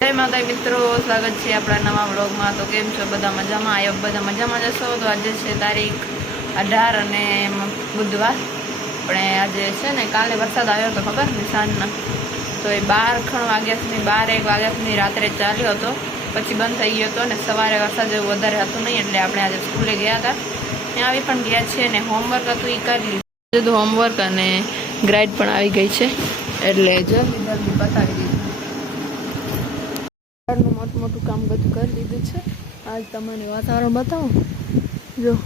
જય માતા મિત્રો, સ્વાગત છે આપણા નવા બ્લોગમાં તો કેમ છો? બધા મજામાં? આવ્યો બધા મજામાં જશો તો આજે છે તારીખ અઢાર અને બુધવાર. આપણે આજે છે ને કાલે વરસાદ આવ્યો હતો ખબર સાંજના. તો એ બાર ખણ વાગ્યા સુધી, બાર એક વાગ્યા સુધી રાત્રે ચાલ્યો હતો. પછી બંધ થઈ ગયો હતો ને સવારે વરસાદ જેવું વધારે હતું નહીં, એટલે આપણે આજે સ્કૂલે ગયા હતા. ત્યાં આવી પણ ગયા છીએ ને હોમવર્ક હતું એ કરી લીધું. હોમવર્ક અને ગ્રાઇડ પણ આવી ગઈ છે. એટલે જલ્દી બતાવી દીધું. મોટું કામ બધું કરી લીધું છે. આજ તમને વાતાવરણ બતાવું. જો,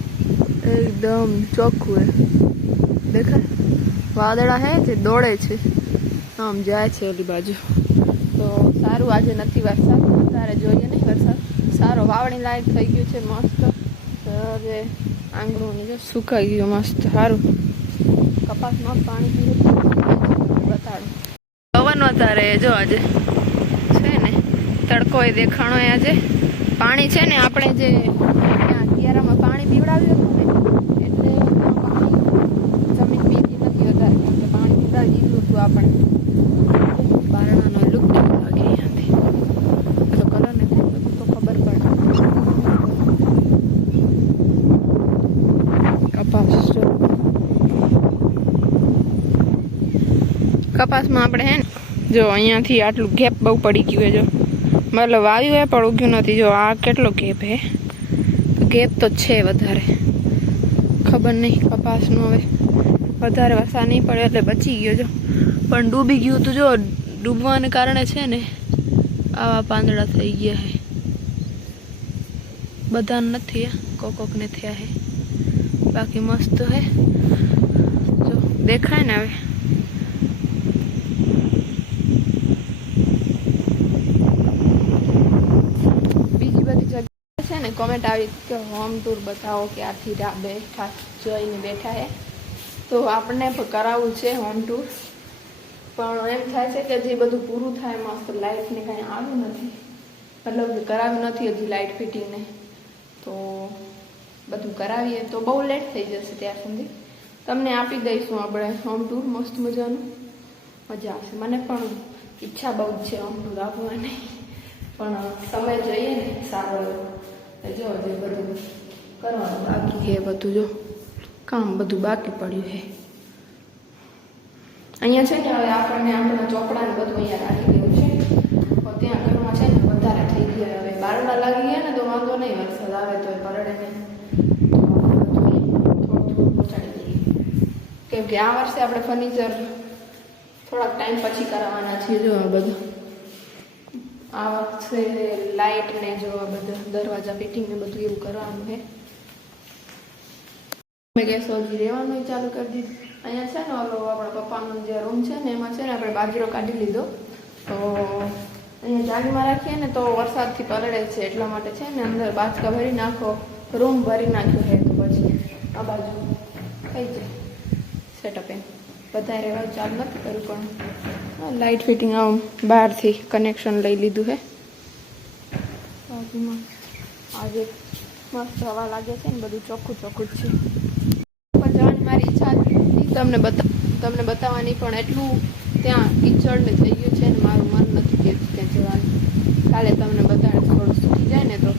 એકદમ ચોખ્ખું હે. દેખાય? વાદળા હે જે દોડે છે? આમ જાય છે ઓલી બાજુ. તો સારું, આજે નથી વરસાદ. તારે જોઈએ નહીં વરસાદ. સારો વાવણી લાયક થઈ ગયું છે, મસ્ત. તો હવે આંગણું જો સુકાઈ ગયું મસ્ત, સારું. કપાસમાં પાણી પીવું. બતાડું. પવન વધારે જો આજે. તડકો એ દેખાણો આજે પાણી છે ને આપણે જે ત્યાં કિયારામાં પાણી પીવડાવ્યું હતું ને, એટલે જમીન પીતી નથી વધારે કે પાણી પીવડાવી દીધું હતું આપણે. બારણાનો લુક લાગે અહીંયાથી? કલર ને તો ખબર પડે. કપાસ કપાસમાં આપણે હે ને, જો અહીંયાથી આટલું ગેપ બહુ પડી ગયું છે જો. મતલબ આવ્યું હે પણ ઉગ્યું નથી. જો આ કેટલો ગેપ હે? ગેપ તો છે વધારે. ખબર નહીં કપાસનું હવે. વધારે વરસાદ નહીં પડે એટલે બચી ગયો જો. પણ ડૂબી ગયું તું જો, ડૂબવાને કારણે છે ને આવા પાંદડા થઈ ગયા હે. બધાને નથી કોકોકને કોક કોકને થયા હે. બાકી મસ્ત હે. જો, દેખાય ને હવે બીજી બધી જગ્યાએ કોમેન્ટ આવી કે હોમ ટૂર બતાવો કે આથી બેઠા, જોઈને બેઠા હે. તો આપણને પણ કરાવવું છે હોમ ટૂર પણ એમ થાય છે કે જે બધું પૂરું થાય, મસ્ત લાઇટને કાંઈ આવ્યું નથી. મતલબ કરાવ્યું નથી હજી લાઇટ ફિટિંગને તો બધું કરાવીએ. તો બહુ લેટ થઈ જશે ત્યાં સુધી. તમને આપી દઈશું આપણે હોમ ટૂર મસ્ત મજાનું. મજા આવશે. મને પણ ઈચ્છા બહુ જ છે હોમ ટૂર આપવાની. પણ સમય જોઈએ ને, સારો જો, જે કરવાનું બાકી છે. બધું જો, કામ બધું બાકી પડ્યું છે. અહીંયા છે ને, હવે આપણને આપણા ચોપડા ને બધું અહીંયા રાખી દેવું છે. ત્યાં ઘરમાં છે ને, વધારે થઈ ગયા. હવે બારણા લાગી ગયા ને, તો વાંધો નહીં, વરસાદ આવે તો એ પરડે ને. તો બધું થોડું થોડું પહોંચાડી દઈએ. કેમ કે આ વર્ષે આપણે ફર્નિચર થોડાક ટાઈમ પછી કરાવવાના છીએ. જો બધું આ વખતે લાઇટ ને જો આ બધા દરવાજા ફિટિંગ ને બધું એવું કરવાનું છે. મેં ગેસ હજી રહેવાનું ચાલુ કરી દીધું. અહીંયા છે ને ઓલો આપણા પપ્પાનો જે રૂમ છે ને એમાં છે ને આપણે બાજરો કાઢી લીધો. તો અહીંયા જાળીમાં રાખીએ ને તો વરસાદથી પલળે છે, એટલા માટે છે ને અંદર બાચકા ભરી નાખો રૂમ ભરી નાખ્યો છે તો પછી આ બાજુ થઈ જાય. સેટઅપ એમ. બધા રહેવા ચાલુ નથી કર્યું પણ લાઇટ ફિટિંગ આમ બહારથી કનેક્શન લઈ લીધું છે બાજુમાં આજે મસ્ત હવા લાગે છે ને, બધું ચોખ્ખું ચોખ્ખું જ છે. જવાની મારી ઈચ્છા હતી, તમને બતા, તમને બતાવવાની પણ એટલું ત્યાં કિચડ ને થઈ ગયું છે ને, મારું મન નથી કે ત્યાં જવાનું કાલે તમને બતાવે થોડું સુકી જાય ને તો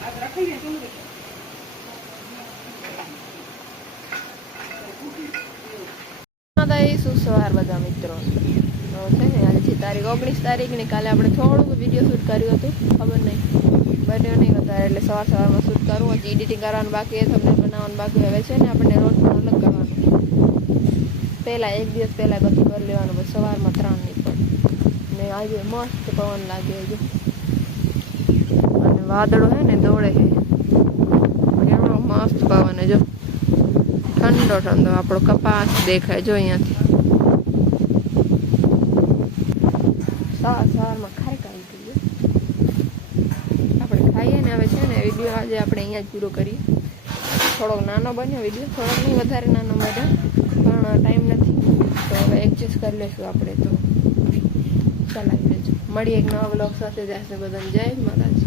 માતાજી સુસવાર બધા મિત્રો. છે ને, આજે છે તારીખ ઓગણીસ તારીખ ને કાલે આપણે થોડુંક વીડિયો શૂટ કર્યું હતું. ખબર નહીં. બન્યો નહીં વધારે, એટલે સવાર સવારમાં શૂટ કરવું હજી એડિટિંગ કરવાનું બાકી એ તમને બનાવવાનું બાકી હવે છે ને આપણે રોજ અલગ કરવાનું પહેલાં એક દિવસ પહેલાં બધું કરી લેવાનું, પછી સવારમાં ત્રણ નહીં પણ. ને આજે મસ્ત પવન લાગે હજુ વાદળો છે ને દોડે છે એવડો મસ્ત પવન જો. ઠંડો ઠંડો આપણો કપાસ દેખાય જો અહીંયાથી. સવાર સવારમાં ખાઈ કાઢી દઈએ આપણે ખાઈએ ને હવે છે ને વીડિયો આજે આપણે અહીંયા જ પૂરો કરીએ. થોડોક નાનો બન્યો વીડિયો, થોડોક વધારે નાનો બન્યો. ટાઈમ નથી. તો હવે એડજસ્ટ કરી લઈશું આપણે તો. ચલાવી લેજો મળીએ એક નવા બ્લોગ સાથે. જશે બધાને જય મહારાજ